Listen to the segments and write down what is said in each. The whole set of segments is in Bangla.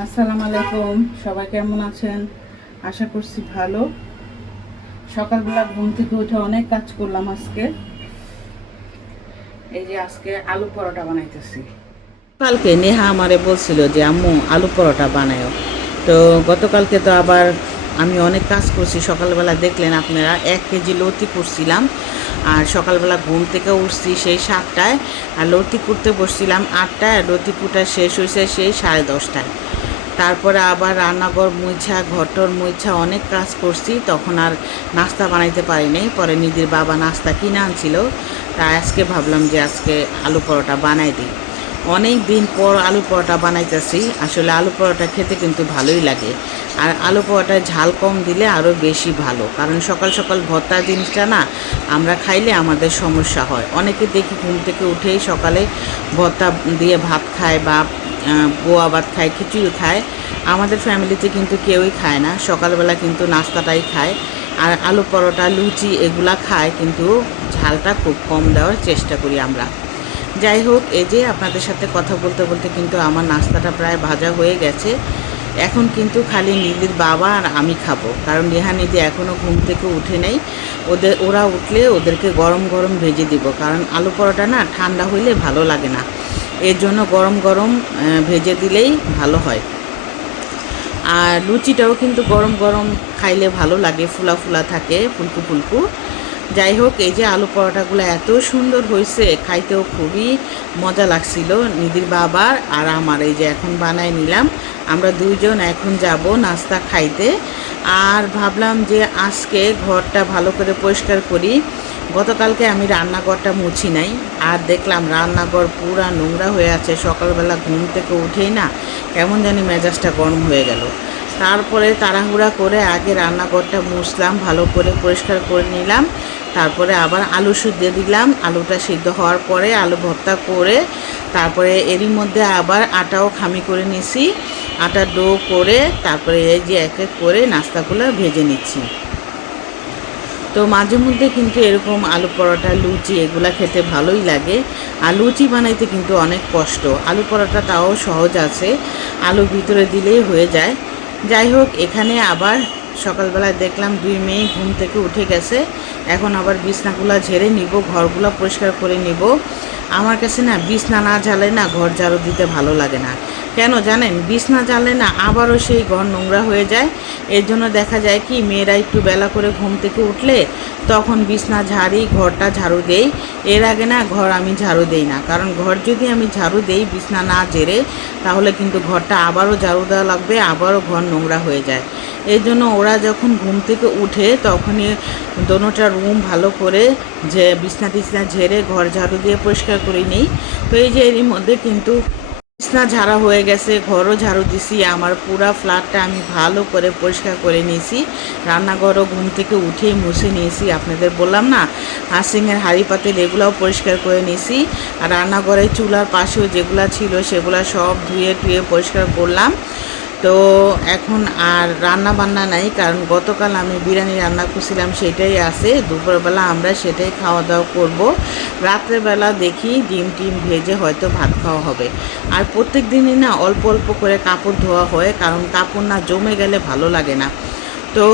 আসসালামু আলাইকুম, সবাই কেমন আছেন? আশা করছি ভালো। সকালবেলা ঘুম থেকে উঠে অনেক কাজ করলাম আজকে। এই যে আজকে আলু পরোটা বানাইতেছি। কালকে নেহা আমারে বলছিল যে আম্মু আলু পরোটা বানায়ো। তো গতকালকে তো আবার আমি অনেক কাজ করছি। সকালবেলা দেখলেন আপনারা 1 কেজি লতি করছিলাম। আর সকালবেলা ঘুম থেকে উঠছি সেই 7টায়, আর লতি করতে বসছিলাম 8টায়, আর লতি কুটা শেষ হয়েছে সেই 10:30টায়। তারপরে আবার রান্নাঘর মুইছা ঘরটর মুইছা অনেক কাজ করছি, তখন আর নাস্তা বানাইতে পারি নাই। পরে নিদির বাবা নাস্তা কিনে আনছিল, তাই আজকে ভাবলাম যে আজকে আলু পরোটা বানাই দিই। অনেক দিন পর আলু পরোটা বানাইতেছি। আসলে আলু পরোটা খেতে কিন্তু ভালোই লাগে, আর আলু পরোটায় ঝাল কম দিলে আরও বেশি ভালো, কারণ সকাল সকাল ভর্তা জিনিসটা না আমরা খাইলে আমাদের সমস্যা হয়। অনেকে দেখি ঘুম থেকে উঠেই সকালে ভর্তা দিয়ে ভাত খায় বা বোয়া ভাত খায়, খিচুড়ি খায়। আমাদের ফ্যামিলিতে কিন্তু কেউই খায় না, সকালবেলা কিন্তু নাস্তাটাই খায়। আর আলু পরোটা লুচি এগুলা খায়, কিন্তু ঝালটা খুব কম দেওয়ার চেষ্টা করি আমরা। যাই হোক, এই যে আপনাদের সাথে কথা বলতে বলতে কিন্তু আমার নাস্তাটা প্রায় ভাজা হয়ে গেছে। এখন কিন্তু খালি নিধির বাবা আর আমি খাবো, কারণ নেহা নিধি এখনও ঘুম থেকে উঠে নেই। ওরা উঠলে ওদেরকে গরম গরম ভেজে দিব, কারণ আলু পরোটা না ঠান্ডা হইলে ভালো লাগে না। এর জন্য গরম গরম ভেজে দিলেই ভালো হয়। আর লুচিটাও কিন্তু গরম গরম খাইলে ভালো লাগে, ফুলা ফুলা থাকে, ফুলকু ফুলকু। যাই হোক, এই যে আলু পরোটাগুলো এত সুন্দর হয়েছে, খাইতেও খুবই মজা লাগছিল নিধির বাবার আর আমার। এই যে এখন বানায় নিলাম, আমরা দুইজন এখন যাব নাস্তা খাইতে। আর ভাবলাম যে আজকে ঘরটা ভালো করে পরিষ্কার করি। গতকালকে আমি রান্নাঘরটা মুছি নাই, আর দেখলাম রান্নাঘর পুরা নোংরা হয়ে আছে। সকালবেলা ঘুম থেকে উঠেই না কেমন জানি মেজাজটা গরম হয়ে গেল। তারপরে তাড়াহুড়া করে আগে রান্নাঘরটা মুছলাম, ভালো করে পরিষ্কার করে নিলাম। তারপরে আবার আলু সিদ্ধ দিলাম, আলুটা সিদ্ধ হওয়ার পরে আলু ভর্তা করে তারপরে এরই মধ্যে আবার আটাও খামি করে নিছি। আটা ডো করে তারপরে এই যে এক এক করে নাস্তাগুলো ভেজে নিচ্ছি। তো মাঝে মধ্যে কিন্তু এরকম আলু পরোটা লুচি এগুলা খেতে ভালোই লাগে। আর লুচি বানাইতে কিন্তু অনেক কষ্ট, আলু পরোটা তাও সহজ আছে, আলু ভিতরে দিলেই হয়ে যায়। যাই হোক, এখানে আবার সকালবেলায় দেখলাম 2 মেয়ে ঘুম থেকে উঠে গেছে। এখন আবার বিছনাগুলো ঝেড়ে নিব, ঘরগুলো পরিষ্কার করে নিব। আমার কাছে না বিছনা না ঝালে না ঘর ঝাড়ু দিতে ভালো লাগে না। কেন জানেন? বিছনা জ্বালে না আবারও সেই ঘর নোংরা হয়ে যায়। এর জন্য দেখা যায় কি, মেয়েরা একটু বেলা করে ঘুম থেকে উঠলে তখন বিছনা ঝাড়ি, ঘরটা ঝাড়ু দেই। এর আগে না ঘর আমি ঝাড়ু দেই না, কারণ ঘর যদি আমি ঝাড়ু দেই বিছনা না ঝেড়ে, তাহলে কিন্তু ঘরটা আবারও ঝাড়ু দেওয়া লাগবে, আবারও ঘর নোংরা হয়ে যায়। এই জন্য ওরা যখন ঘুম থেকে উঠে তখনই দোনোটা রুম ভালো করে যে বিছনা টিছনা ঝেড়ে ঘর ঝাড়ু দিয়ে পরিষ্কার করে নিই। তো এই যে এরই মধ্যে কিন্তু বিছনা ঝাড়া হয়ে গেছে, ঘরও ঝাড়ু দিছি, আমার পুরা ফ্ল্যাটটা আমি ভালো করে পরিষ্কার করে নিয়েছি। রান্নাঘরও ঘুম থেকে উঠেই মুছে নিয়েছি, আপনাদের বললাম না, হাঁসিংয়ের হাঁড়ি পাতিল এগুলোও পরিষ্কার করে নিয়েছি। আর রান্নাঘরের চুলার পাশেও যেগুলো ছিল সেগুলো সব ধুয়ে টুয়ে পরিষ্কার করলাম। তো এখন আর রান্না বান্না নাই, কারণ গতকাল আমি বিরিয়ানি রান্না করছিলাম, সেটাই আছে। দুপুরবেলা আমরা সেটাই খাওয়া দাওয়া করব। রাত্রেবেলা দেখি ডিম টিম ভেজে হয়তো ভাত খাওয়া হবে। আর প্রত্যেক দিনই না অল্প অল্প করে কাপড় ধোয়া হয়, কারণ কাপড় না জমে গেলে ভালো লাগে না। তো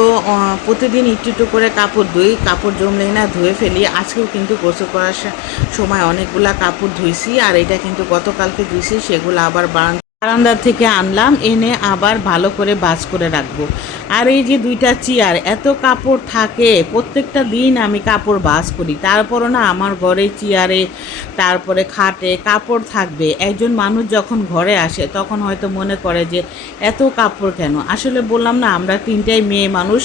প্রতিদিন একটু একটু করে কাপড় ধুই, কাপড় জমলেই না ধুয়ে ফেলি। আজকেও কিন্তু গোসল করার সময় অনেকগুলা কাপড় ধুইছি, আর এটা কিন্তু গতকালকে ধুইছি, সেগুলো আবার বারান্দা থেকে আনলাম, এনে আবার ভালো করে ভাঁজ করে রাখবো। আর এই যে 2টা চেয়ার, এত কাপড় থাকে, প্রত্যেকটা দিন আমি কাপড় ভাঁজ করি, তারপরও না আমার ঘরে চেয়ারে তারপরে খাটে কাপড় থাকবে। একজন মানুষ যখন ঘরে আসে তখন হয়তো মনে করে যে এত কাপড় কেন। আসলে বললাম না, আমরা 3টাই মেয়ে মানুষ,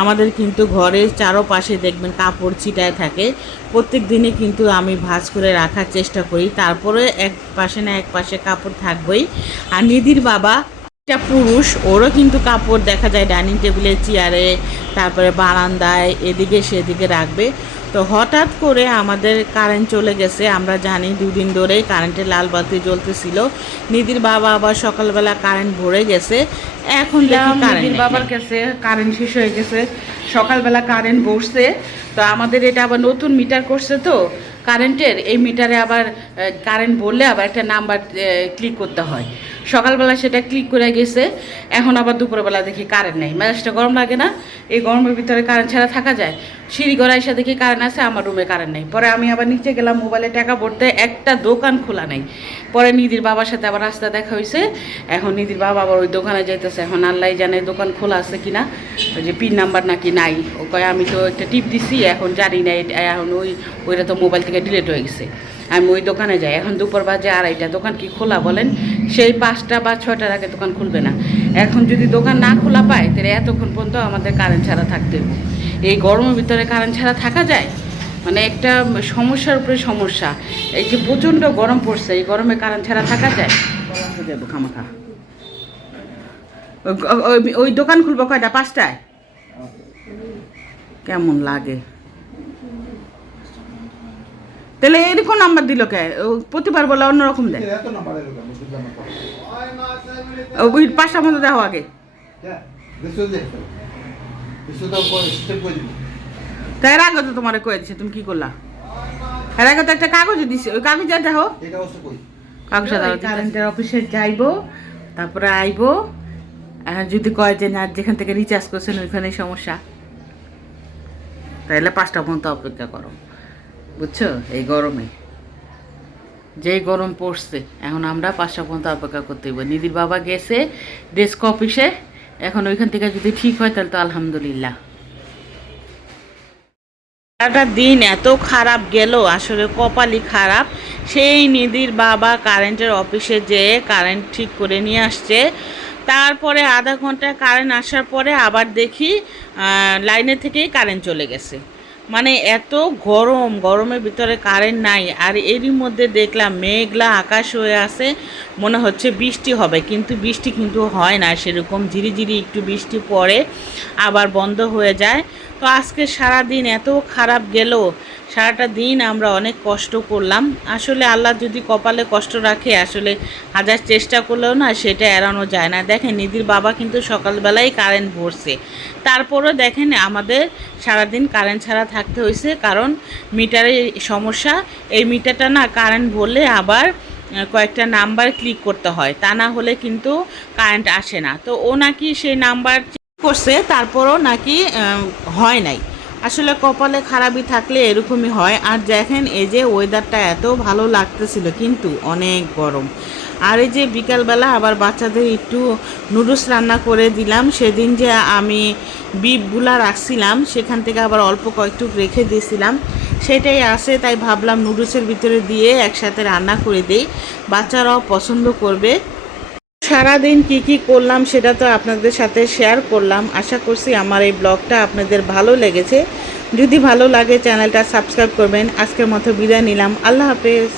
আমাদের কিন্তু ঘরের চারপাশে দেখবেন কাপড় ছিটায় থাকে। প্রত্যেক দিনে কিন্তু আমি ভাঁজ করে রাখার চেষ্টা করি, তারপরে এক পাশে না এক পাশে কাপড় থাকবেই। আর নিধির বাবা একটা পুরুষ, ওরও কিন্তু কাপড় দেখা যায় ডাইনিং টেবিলে, চেয়ারে, তারপরে বারান্দায়, এদিকে সেদিকে রাখবে। তো হঠাৎ করে আমাদের কারেন্ট চলে গেছে, আমরা জানি 2 দিন ধরেই কারেন্টের লাল বাতি জ্বলতেছিল। নিধির বাবা আবার সকালবেলা কারেন্ট ভরে গেছে, এখন দেখি নিধির বাবার কাছে কারেন্ট শেষ হয়ে গেছে। সকালবেলা কারেন্ট বসছে, তো আমাদের এটা আবার নতুন মিটার করছে, তো কারেন্টের এই মিটারে আবার কারেন্ট বললে আবার একটা নাম্বার ক্লিক করতে হয়। সকালবেলা সেটা ক্লিক করে গেছে, এখন আবার দুপুরবেলা দেখি কারেন্ট নেই। মেজাজটা গরম লাগে না? এই গরমের ভিতরে কারেন্ট ছাড়া থাকা যায়? সিঁড়ি ঘরে এসে দেখি কারেন্ট আছে, আমার রুমে কারেন্ট নেই। পরে আমি আবার নিচে গেলাম মোবাইলে টাকা ভরতে, একটা দোকান খোলা নেই। পরে নিধির বাবার সাথে আবার রাস্তা দেখা হয়েছে, এখন নিধির বাবা আবার ওই দোকানে যাইতেছে। এখন আল্লাহ জানে দোকান খোলা আছে কিনা, ওই যে পিন নাম্বার নাকি নাই। ও কয় আমি তো একটা টিপ দিছি, এখন জানি না, এখন ওইটা তো মোবাইল থেকে ডিলিট হয়ে গেছে। আমি ওই দোকানে যাই, এখন দুপুর বাজে 2:30, দোকান কি খোলা বলেন? সেই 5টা বা 6টার আগে দোকান খুলবে না। এখন যদি দোকান না খোলা পায় তাহলে এতক্ষণ পর্যন্ত আমাদের কারেন্ট ছাড়া থাকতে হবে। এই গরমের ভিতরে কারেন্ট ছাড়া থাকা যায়? মানে একটা সমস্যার উপরে সমস্যা। এই যে প্রচণ্ড গরম পড়ছে, এই গরমে কারেন্ট ছাড়া থাকা যায়? যাবো খামাখা। ওই দোকান খুলবো কয়টা? 5টায়? কেমন লাগে তাহলে? এরকম নাম্বার দিল কে? প্রতিবার বলে অন্যরকম দেয়। ওই 5টার মধ্যে দেখো আগে। তাই এর আগে তো তোমার কয়ে দিছে, তুমি কি করলা? এর আগে তো একটা কাগজ দিছে, ওই কাগজটা দেখো। কাগজটা দাও। কারেন্টের অফিসে যাইবো, তারপরে আইবো। যদি কয় যে না, যেখান থেকে রিচার্জ করছেন ওইখানেই সমস্যা, তাহলে 5টা পর্যন্ত অপেক্ষা করো, বুঝছো? এই গরমে যেই গরম পড়ছে, এখন আমরা 5টা পর্যন্ত অপেক্ষা করতে হইব। নিধির বাবা গেছে ডেস্ক অফিসে, এখন ওইখান থেকে যদি ঠিক হয় তাহলে তো আলহামদুলিল্লাহ। একটা দিন এত খারাপ গেল, আসলে কপালই খারাপ। সেই নিধির বাবা কারেন্টের অফিসে যেয়ে কারেন্ট ঠিক করে নিয়ে আসছে। তারপরে আধা ঘন্টা কারেন্ট আসার পরে আবার দেখি লাইনের থেকেই কারেন্ট চলে গেছে। মানে এত গরম, গরমের ভিতরে কারেন্ট নাই। আর এরই মধ্যে দেখলাম মেঘলা আকাশ হয়ে আছে, মনে হচ্ছে বৃষ্টি হবে, কিন্তু বৃষ্টি কিন্তু হয় না সেরকম। ঝিরিঝিরি একটু বৃষ্টি পড়ে, আবার বন্ধ হয়ে যায়। তো আজকে সারা দিন এত খারাপ গেল, সারাটা দিন আমরা অনেক কষ্ট করলাম। আসলে আল্লাহ যদি কপালে কষ্ট রাখে, আসলে হাজার চেষ্টা করলেও না সেটা এড়ানো যায় না। দেখেন নিধির বাবা কিন্তু সকালবেলায় কারেন্ট ভরছে, তারপরও দেখেন আমাদের সারাদিন কারেন্ট ছাড়া থাকতে হয়েছে, কারণ মিটারের সমস্যা। এই মিটারটা না কারেন্ট ভরলে আবার কয়েকটা নাম্বার ক্লিক করতে হয়, তা না হলে কিন্তু কারেন্ট আসে না। তো ও নাকি সেই নাম্বার করছে, তারপরও নাকি হয় নাই। আসলে কপালে খারাপই থাকলে এরকমই হয়। আর দেখেন এই যে ওয়েদারটা এত ভালো লাগতেছিল, কিন্তু অনেক গরম। আর এই যে বিকালবেলা আবার বাচ্চাদের একটু নুডলস রান্না করে দিলাম। সেদিন যে আমি বিফগুলা রাখছিলাম, সেখান থেকে আবার অল্প কয়েকটু রেখে দিয়েছিলাম, সেটাই আসে। তাই ভাবলাম নুডলসের ভিতরে দিয়ে একসাথে রান্না করে দেই, বাচ্চারাও পছন্দ করবে। সারাদিন কি কি করলাম সেটা তো আপনাদের সাথে শেয়ার করলাম। আশা করছি আমার এই ব্লগটা আপনাদের ভালো লেগেছে। যদি ভালো লাগে চ্যানেলটা সাবস্ক্রাইব করবেন। আজকের মতো বিদায় নিলাম, আল্লাহ হাফেজ।